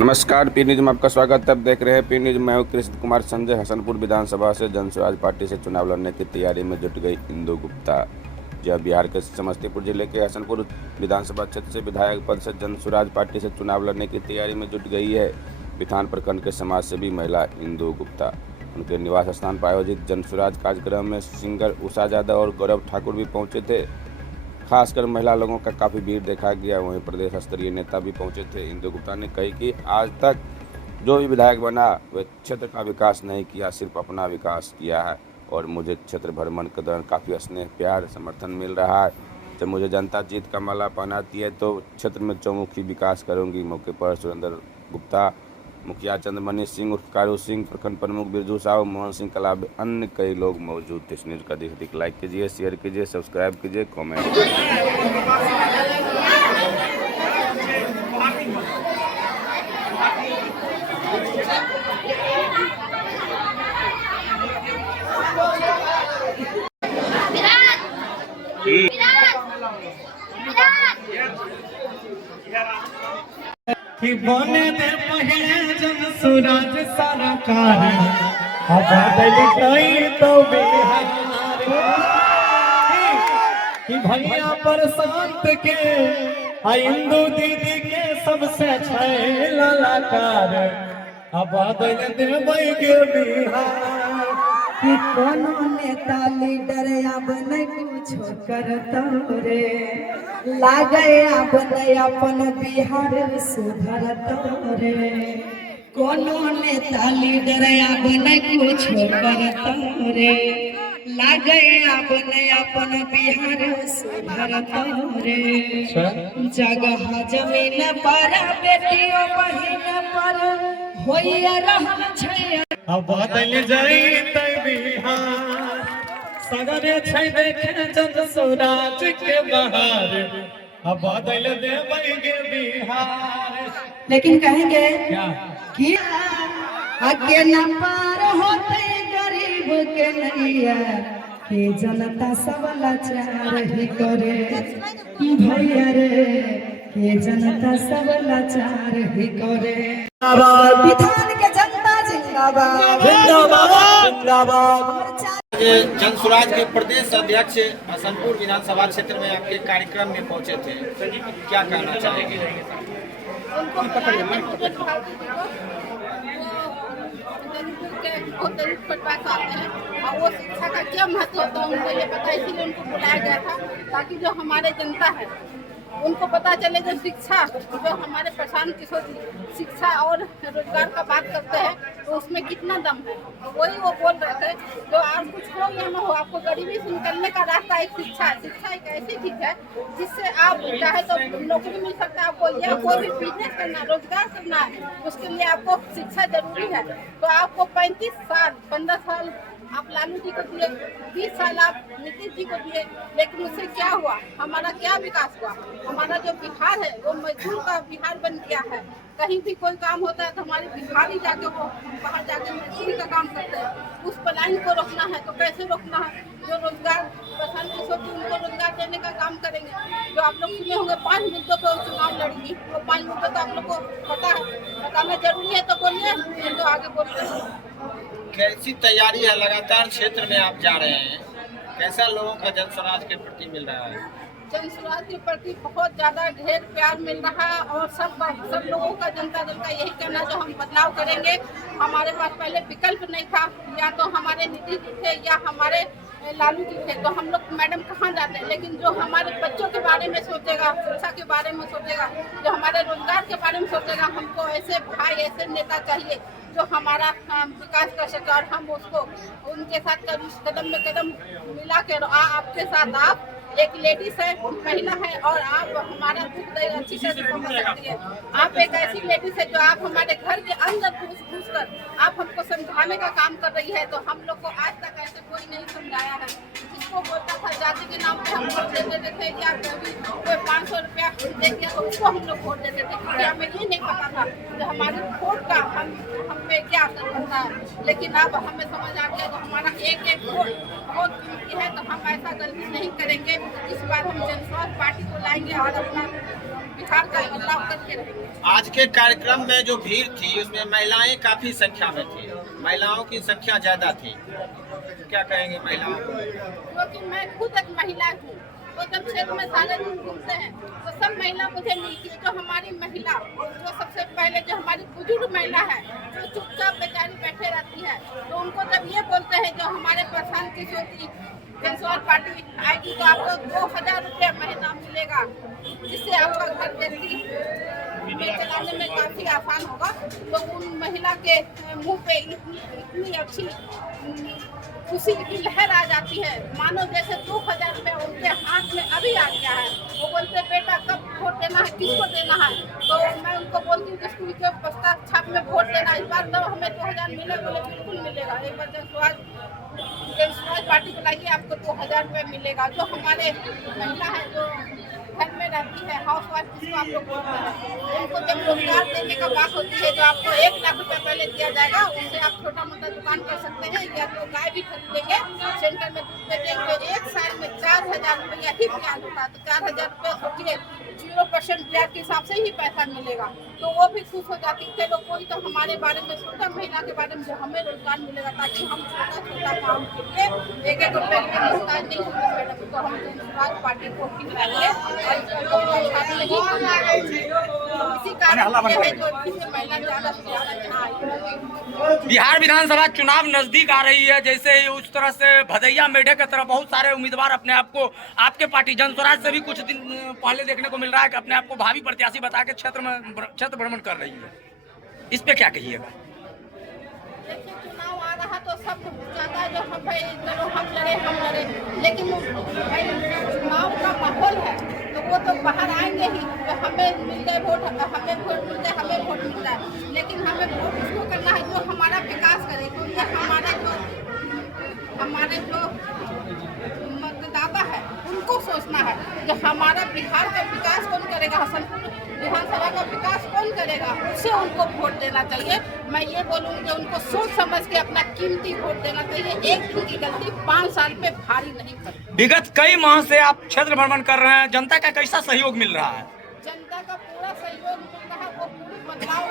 नमस्कार, P news में आपका स्वागत है। आप देख रहे हैं पी न्यूज। मैं हूं कृष्ण कुमार संजय। हसनपुर विधानसभा से जनसुराज पार्टी से चुनाव लड़ने की तैयारी में जुट गई इंदु गुप्ता। जब बिहार के समस्तीपुर जिले के हसनपुर विधानसभा क्षेत्र से विधायक पद से जनसुराज पार्टी से चुनाव लड़ने की तैयारी में जुट गई है बिथान प्रखंड के समाज सेवी महिला इंदु गुप्ता। उनके निवास स्थान पर आयोजित जनसुराज कार्यक्रम में सिंगर उषा यादव और गौरव ठाकुर भी पहुंचे थे। खासकर महिला लोगों का काफ़ी भीड़ देखा गया। वहीं प्रदेश स्तरीय नेता भी पहुंचे थे। इंदु गुप्ता ने कही कि आज तक जो भी विधायक बना वह क्षेत्र का विकास नहीं किया, सिर्फ अपना विकास किया है और मुझे क्षेत्र भ्रमण के दौरान काफ़ी स्नेह प्यार समर्थन मिल रहा है। जब मुझे जनता जीत का माला पहनाती है तो क्षेत्र में चौमुखी विकास करूंगी। मौके पर सुरेंद्र गुप्ता, मुखिया चंद्रमणि सिंह उर्फ कारू सिंह, प्रखंड प्रमुख बिरजू साहू, मोहन सिंह कलाब, अन्य कई लोग मौजूद थे। इस न्यूज़ का अधिक लाइक कीजिए, शेयर कीजिए, सब्सक्राइब कीजिए, कमेंट कि बने दे पहले जनसुराज सरकार बदल गई तो बिहार कि भैया प्रशांत के इंदु दीदी के सबसे छै ललाकार बदल देबै के बिहार कि कोनो नेता लीडर अब नहीं कुछ करता रे, लागे अब नहीं अपन बिहार सुधरता रे। कोनो नेता लीडर अब नहीं कुछ करता रे, लागे अब नहीं अपन बिहार सुधरता रे। जगह जमीन पर बेटियों बहिन पर होइया रहल छै बदल जैतै बिहार सगरे छै देखे जनसुराज के बहार बदल देबै गे बिहार। लेकिन कहेंगे क्या कि आगे न पार होते गरीब के नैया कि जनता सब लाचार ही करे भैया रे, कि जनता सब लाचार ही करे। विधान के जनता जिंदाबाद जिंदाबाद जिंदाबाद। जनसुराज के प्रदेश अध्यक्ष हसनपुर विधानसभा क्षेत्र में आपके कार्यक्रम में पहुंचे थे, क्या कहना चाहेंगे? और वो शिक्षा का क्या महत्व होता है उनको ये पता, इसीलिए उनको बुलाया गया था ताकि जो हमारे जनता है उनको पता चले जो शिक्षा, जो हमारे प्रशांत किशोर शिक्षा और रोजगार का बात करते हैं तो उसमें कितना दम है। वही वो बोल रहे थे जो आज कुछ हो या न हो, आपको गरीबी से निकलने का रास्ता एक शिक्षा है। शिक्षा एक ऐसी चीज है जिससे आप चाहे तो नौकरी मिल सकता है आपको, या कोई भी बिजनेस करना, रोजगार करना है, उसके लिए आपको शिक्षा जरूरी है। तो आपको 35 साल 15 साल आप लालू जी को दिए, 20 साल आप नीतीश जी को दिए, लेकिन उससे क्या हुआ? हमारा क्या विकास हुआ? हमारा जो बिहार है वो मजदूर का बिहार बन गया है। कहीं भी कोई काम होता है तो हमारे बिहार ही जाके वो बाहर जाके मजदूरी का काम करते हैं। उस पलायन को रोकना है तो कैसे रोकना है? जो रोजगार प्रशांत किशोर जी उनको रोजगार देने का काम करेंगे। जो आप लोग सुने होंगे 5 मुद्दों पर चुनाव लड़ेंगी, वो 5 मुद्दों तो आप लोग को पता है, बताना जरूरी है तो बोलिए, नहीं तो आगे बोलते हैं। कैसी तैयारी है? लगातार क्षेत्र में आप जा रहे हैं, कैसा लोगों का जनसुराज के प्रति मिल रहा है? जनसुराज के प्रति बहुत ज्यादा ढेर प्यार मिल रहा है और सब लोगों का, जनता दल का यही कहना जो हम बदलाव करेंगे। हमारे पास पहले विकल्प नहीं था, या तो हमारे नीतीश जी थे या हमारे लालू जी थे, तो हम लोग मैडम कहाँ जाते हैं। लेकिन जो हमारे बच्चों के बारे में सोचेगा, शिक्षा के बारे में सोचेगा, जो हमारे रोजगार के बारे में सोचेगा, हमको ऐसे भाई ऐसे नेता चाहिए जो हमारा विकास कर सके और हम उसको उनके साथ कदम में कदम मिला के आपके साथ आप एक लेडीज है, महिला है और आप हमारा दुख दर्द अच्छी से समझ सकती है। आप एक ऐसी लेडीज है जो आप हमारे घर के अंदर घुस कर आप हमको समझाने का काम कर रही है। तो हम लोग को आज तक ऐसे कोई नहीं समझाया है। जिसको बोलता था जाति के नाम पे हम वोट दे देते थे, या कभी कोई 500 रुपया दे दिया तो उसको हम लोग वोट देते थे, क्योंकि हमें ये नहीं पता था कि हमारे वोट का हम पे क्या असर पड़ता है। लेकिन अब हमें समझ आ गया तो हमारा एक एक वोट बहुत कीमती है, तो हम ऐसा गलती नहीं करेंगे। इस बार हम जनसुराज पार्टी को लाएंगे और अपना बिहार का बदलाव करके रहेंगे। आज के कार्यक्रम में जो भीड़ थी उसमें महिलाएं काफी संख्या में थी, महिलाओं की संख्या ज्यादा थी, क्या कहेंगे महिलाओं को? क्योंकि मैं खुद एक महिला हूँ, तो जब क्षेत्र में सारे दिन घूमते हैं तो सब महिला मुझे मिलती है। जो हमारी महिला, जो सबसे पहले जो हमारी बुजुर्ग महिला है, जो चुपचाप बेचारी बैठे रहती है, तो उनको जब ये बोलते हैं जो हमारे प्रशांत किशोर की जनसुराज पार्टी आएगी तो आपको 2000 रुपये महीना मिलेगा, जिससे आपका घर बेटी चलाने में काफी आसान होगा। तो उन महिला के मुंह पे इतनी अच्छी खुशी की लहर आ जाती है, मानो जैसे 2000 रुपये उनके हाथ में अभी आ गया है। वो बोलते बेटा कब वोट देना है, किसको देना है? तो मैं उनको बोलती हूँ कि स्कूल के प्रस्ताव छाप में वोट देना, इस बार तो हमें 2000 मिलेगा। बोले बिल्कुल मिलेगा, एक बार जनसुराज पार्टी को लाइए, आपको 2000 रुपये मिलेगा। जो हमारे महिला है जो घर में रहती है, हाउस वाइफ जिसको आप लोग बोलते हैं, उनको जब रोजगार देने का बात होती है, जो आपको 1 लाख रुपये पहले दिया जाएगा, उससे आप छोटा मोटा दुकान कर सकते हैं, या तो गाय भी खरीदेंगे, सेंटर में दूध बेचेंगे। एक साल में 4000 रुपया ही ब्याज होता है, तो 4000 रुपये सोचिए 0% ब्याज के हिसाब से ही पैसा मिलेगा, तो वो भी खुश हो जाती है। चलो कोई तो हमारे बारे में सोचा, महिला के बारे में, जो हमें रोजगार मिलेगा, ताकि हम छोटा छोटा काम के लिए 1-1 रुपये की मोहताज नहीं होंगे मैडम। तो हम जनसुराज पार्टी को फिर लाएंगे और इसी कारण है जो महिला ज्यादा से ज्यादा यहाँ आई। बिहार विधानसभा चुनाव नजदीक आ रही है, जैसे ही उस तरह से भदैया मेढे की तरफ बहुत सारे उम्मीदवार अपने आप को, आपके पार्टी जनसुराज से भी कुछ दिन पहले देखने को मिल रहा है कि अपने आप को भावी प्रत्याशी बता के क्षेत्र भ्रमण कर रही है, इस पे क्या कहिएगा? देखिए चुनाव आ रहा तो सब चाहता है जो हम भाई चलो हम लड़े, लेकिन भाई चुनाव का माहौल है तो वो तो बाहर आएंगे ही, तो हमें मिल जाए वोट, हमें वोट मिल जाए, हमें वोट मिल जाए, लेकिन हमें वोट उसको करना है जो हमारा विकास करे। क्योंकि हमारे जो मतदाता है उनको सोचना है कि हमारा बिहार का विकास कौन करेगा, हसनपुर विधानसभा का विकास कौन करेगा, उसे उनको वोट देना चाहिए। मैं ये बोलूँगी कि उनको सोच समझ के अपना कीमती वोट देना चाहिए। एक दिन की गलती 5 साल पे भारी नहीं पड़ती। विगत कई माह से आप क्षेत्र भ्रमण कर रहे हैं, जनता का कैसा सहयोग मिल रहा है? जनता का पूरा सहयोग मिल रहा है, वो पूरी बदलाव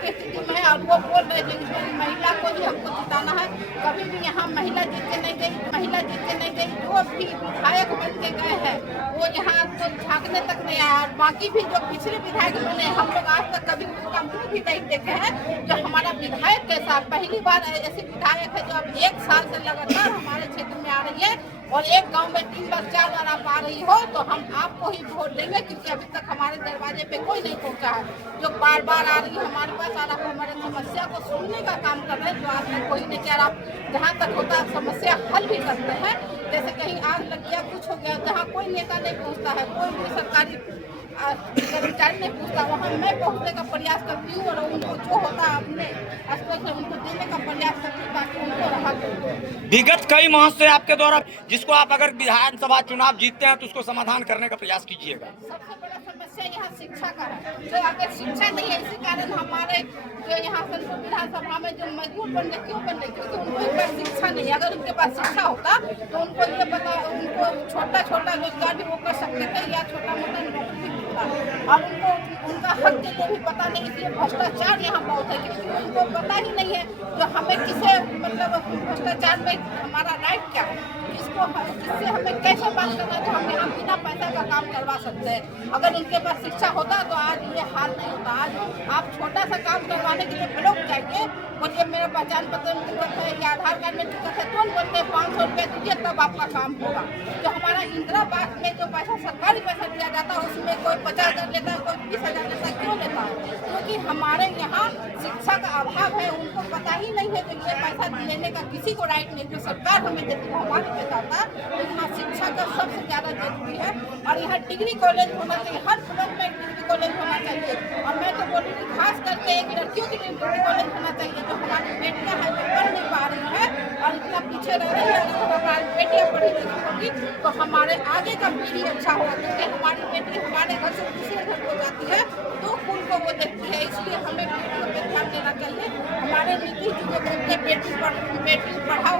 के स्थिति में है, और वो बोल रहे हैं महिला को ही हमको जिताना है। कभी भी यहाँ महिला जीत के नहीं गई, जो भी विधायक बन के गए हैं वो यहाँ तो झांकने तक नहीं आया, और बाकी भी जो पिछले विधायक बने हम लोग आज तक कभी उसका मुँह भी नहीं देखे हैं। जो हमारा विधायक के साथ पहली बार ऐसी विधायक है जो अब 1 साल से लगातार हमारे क्षेत्र में आ रही है, और एक गांव में 3 बार 4 बार आप आ रही हो, तो हम आपको ही वोट देंगे, क्योंकि अभी तक हमारे दरवाजे पे कोई नहीं पहुंचा है। जो बार बार आ रही है हमारे पास, और आप हमारे समस्या को सुनने का काम कर रहे हैं, जो आज तक कोई नहीं किया। आप जहाँ तक होता है समस्या हल भी करते हैं, जैसे कहीं आग लग गया, कुछ हो गया, जहाँ कोई नेता नहीं पहुँचता है, कोई भी सरकारी कर्मचारी नहीं पूछता, वहाँ मैं पहुँचने का प्रयास करती हूँ, और उनको जो होता है अपने स्तर से उनको देने का प्रयास करती हूँ, ताकि उनको राहत हो। विगत कई माह से आपके द्वारा, जिसको आप अगर विधानसभा चुनाव जीतते हैं तो उसको समाधान करने का प्रयास कीजिएगा। सबसे बड़ा समस्या यहाँ शिक्षा का है, तो अगर शिक्षा नहीं है, इसी कारण हमारे जो यहाँ हसनपुर विधानसभा में जो मजदूर बन रहे, क्यों बन रहे? क्योंकि उनको एक बार शिक्षा नहीं है। अगर उनके पास शिक्षा होता तो उनको ये पता, उनको छोटा छोटा रोजगार भी वो कर सकते थे, या छोटा मोटा नौकरी भी मिलता। और उनको उनका हक के लिए भी पता नहीं, इसलिए भ्रष्टाचार यहाँ बहुत है, क्योंकि उनको पता ही नहीं है जो हमें किसे, मतलब भ्रष्टाचार में हमारा राइट क्या है, किससे हमें कैसे बात करना है, तो हम यहाँ बिना पैसा का काम करवा सकते हैं। अगर उनके पास शिक्षा होता तो आज ये हाल नहीं होता। आज आप छोटा सा काम करवाने के लिए ब्लॉक जाएंगे, बोलिए मेरा पहचान पत्र में दिक्कत है या आधार कार्ड में दिक्कत है, तुरंत बोलते हैं 500 रुपये दीजिए तब आपका काम होगा। जो हमारा इंदिरा आवास में जो पैसा सरकारी पैसा दिया जाता है उसमें कोई 50,000 लेता है, कोई 20,000 लेता है, क्यों लेता है? क्योंकि हमारे यहाँ शिक्षा का अभाव है, उनको पता ही नहीं है कि ये पैसा लेने का किसी को राइट नहीं, जो सरकार हमें देती है हमारे पे जाता है। तो यहाँ शिक्षा का सबसे ज़्यादा जरूरी है, और यहाँ डिग्री कॉलेज होना चाहिए, हर ब्लॉक में डिग्री कॉलेज होना चाहिए। और मैं तो बोलूँगी खास करके एक लड़कियों के लिए डिग्री कॉलेज होना चाहिए, जो हमारी बेटियाँ हैं जो पढ़ नहीं पा रही है और इतना पीछे रह रही है। अगर हमारी बेटियाँ पढ़ी लिखी होगी तो हमारे आगे का पीढ़ी अच्छा होगा, क्योंकि हमारी बेटी हमारे घर से दूसरे घर को जाती है तो फूल को वो देखती है, इसलिए हमें बेटियों पर ध्यान देना चाहिए। हमारे नीति जो बोलते हैं बेटी पढ़ाओ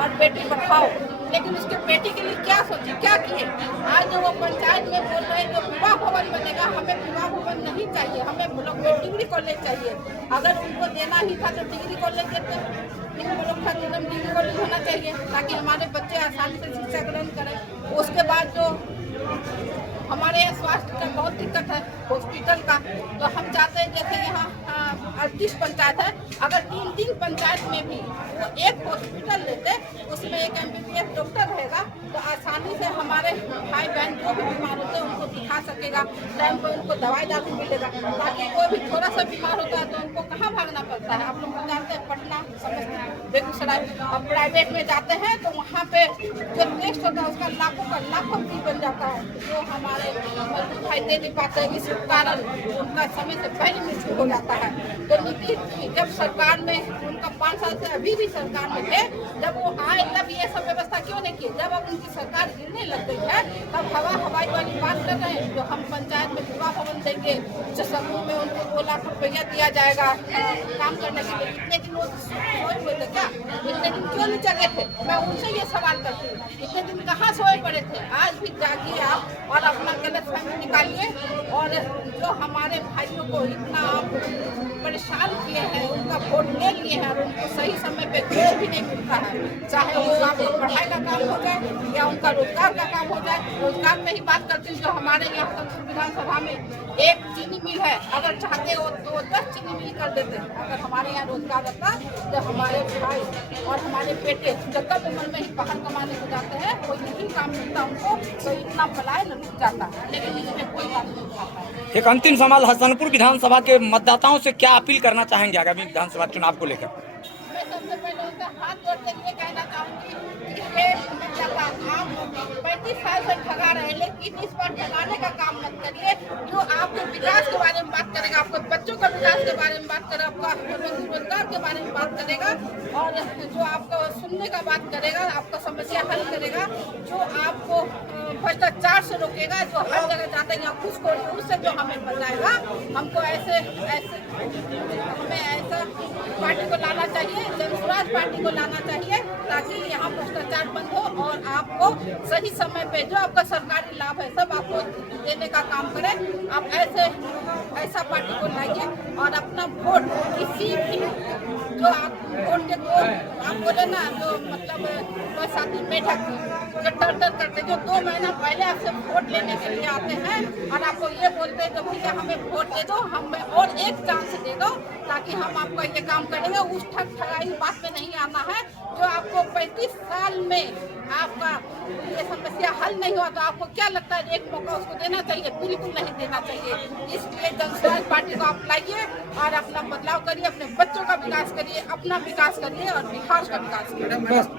और बेटी बढ़ाओ, लेकिन उसके बेटी के लिए क्या सोचे, क्या किए। आज जो वो पंचायत में बोल रहे हैं जो विवाह भवन बनेगा, हमें विवाह भवन नहीं चाहिए, हमें ब्लॉक में डिग्री कॉलेज चाहिए। अगर उनको देना ही था तो डिग्री कॉलेज देते, इन ब्लॉक का जन्म डिग्री कॉलेज होना चाहिए ताकि हमारे बच्चे आसानी से शिक्षा ग्रहण करें। उसके बाद जो हमारे यहाँ स्वास्थ्य का बहुत दिक्कत है हॉस्पिटल का, तो हम चाहते हैं जैसे यहाँ 38 पंचायत है, अगर 3 पंचायत में भी वो एक हॉस्पिटल लेते, उसमें एक MBBS डॉक्टर रहेगा तो आसानी से हमारे भाई बहन जो भी बीमार होते हैं उनको दिखा सकेगा, टाइम पर उनको दवाई दारू मिलेगा, ताकि कोई भी थोड़ा सा बीमार होता है तो उनको कहाँ भागना पड़ता है। आप लोग जानते हैं पटना, समस्तीपुर, बेगूसराय, अब प्राइवेट में जाते हैं तो वहाँ पे जो टेस्ट होता है उसका लाखों फीस बन जाता है, जो हमारे भाई दे नहीं पाते, इस कारण उनका समय से पहले मृत्यु हो जाता है। तो नीतीश जब सरकार में उनका 5 साल से अभी भी सरकार में है, जब वो आए तब ये सब व्यवस्था क्यों नहीं की। जब अब उनकी सरकार गिरने लग गई है तब हवाई वाली बात कर रहे हैं। जो हम पंचायत में विवाह भवन देंगे, जो समूह में उनको 2 लाख रुपया दिया जाएगा काम करने के लिए, इतने दिन वो सोए हुए थे क्या? इतने दिन क्यों नहीं जगे थे? मैं उनसे ये सवाल करती हूँ, इतने दिन कहाँ सोए पड़े थे? आज भी जागिए आप और अपना गलतफहमी निकालिए। और जो हमारे भाइयों को इतना आप परेशान किए हैं, उनका वोट ले लिए हैं और उनको सही समय पे जोड़ भी नहीं मिलता है, चाहे वो आपको पढ़ाई का काम हो जाए या उनका रोजगार का काम हो जाए। रोजगार में ही बात करती हूँ, जो हमारे यहाँ संसद विधानसभा में एक चीनी मिल है, अगर चाहते हो तो 10 चीनी मिल कर देते। अगर हमारे यहाँ रोजगार रहता तो हमारे भाई और हमारे बेटे जब उम्र में ही बाहर कमाने को जाते हैं, कोई नहीं काम मिलता उनको, तो इतना पलायन रुक जाता है, लेकिन इसमें कोई बात नहीं खाता है। एक अंतिम सवाल, हसनपुर विधानसभा के मतदाताओं से क्या अपील करना चाहेंगे आगामी विधानसभा चुनाव को लेकर? मैं सबसे पहले उनका हाथ जोड़ते हुए कहना चाहूँगी कि ये मतदाता आप 35 साल से ठगा रहे, लेकिन इस बार ठगाने का काम मत करिए। जो आपके विकास के बारे में बात करेगा, आपके बच्चों का विकास के बारे में बात करेगा, आपका रोजगार के बारे में बात करेगा और जो आपको सुनने का बात करेगा, आपका समस्या हल करेगा, जो आपको भ्रष्टाचार से रोकेगा, जो हर जगह जाते हैं घूसखोरी, उससे जो हमें बताएगा। हमको ऐसे हमें ऐसा पार्टी को लाना चाहिए, जनस्वराज पार्टी को लाना चाहिए, ताकि यहाँ भ्रष्टाचार बंद हो और आपको सही समय पे जो आपका सरकारी लाभ है सब आपको देने का काम करें। आप ऐसा पार्टी को लाइए और अपना वोट किसी भी जो आप वोट के दो आप बोले ना, जो मतलब कोई साथी बैठक जो टर करते, जो 2 महीना पहले आपसे वोट लेने के लिए आते हैं और आपको ये बोलते हैं कि भैया हमें वोट दे दो, हमें और एक चांस दे दो ताकि हम आपका ये काम करेंगे। उस ठगाई बात में नहीं आना है। जो आपको 35 साल में आपका ये समस्या हल नहीं हुआ तो आपको क्या लगता है एक मौका उसको देना चाहिए? बिल्कुल नहीं देना चाहिए। इसलिए जनस्वराज पार्टी को आप लाइए और अपना बदलाव करिए, अपने बच्चों का विकास करिए, अपना विकास करिए और बिहार का विकास करिए।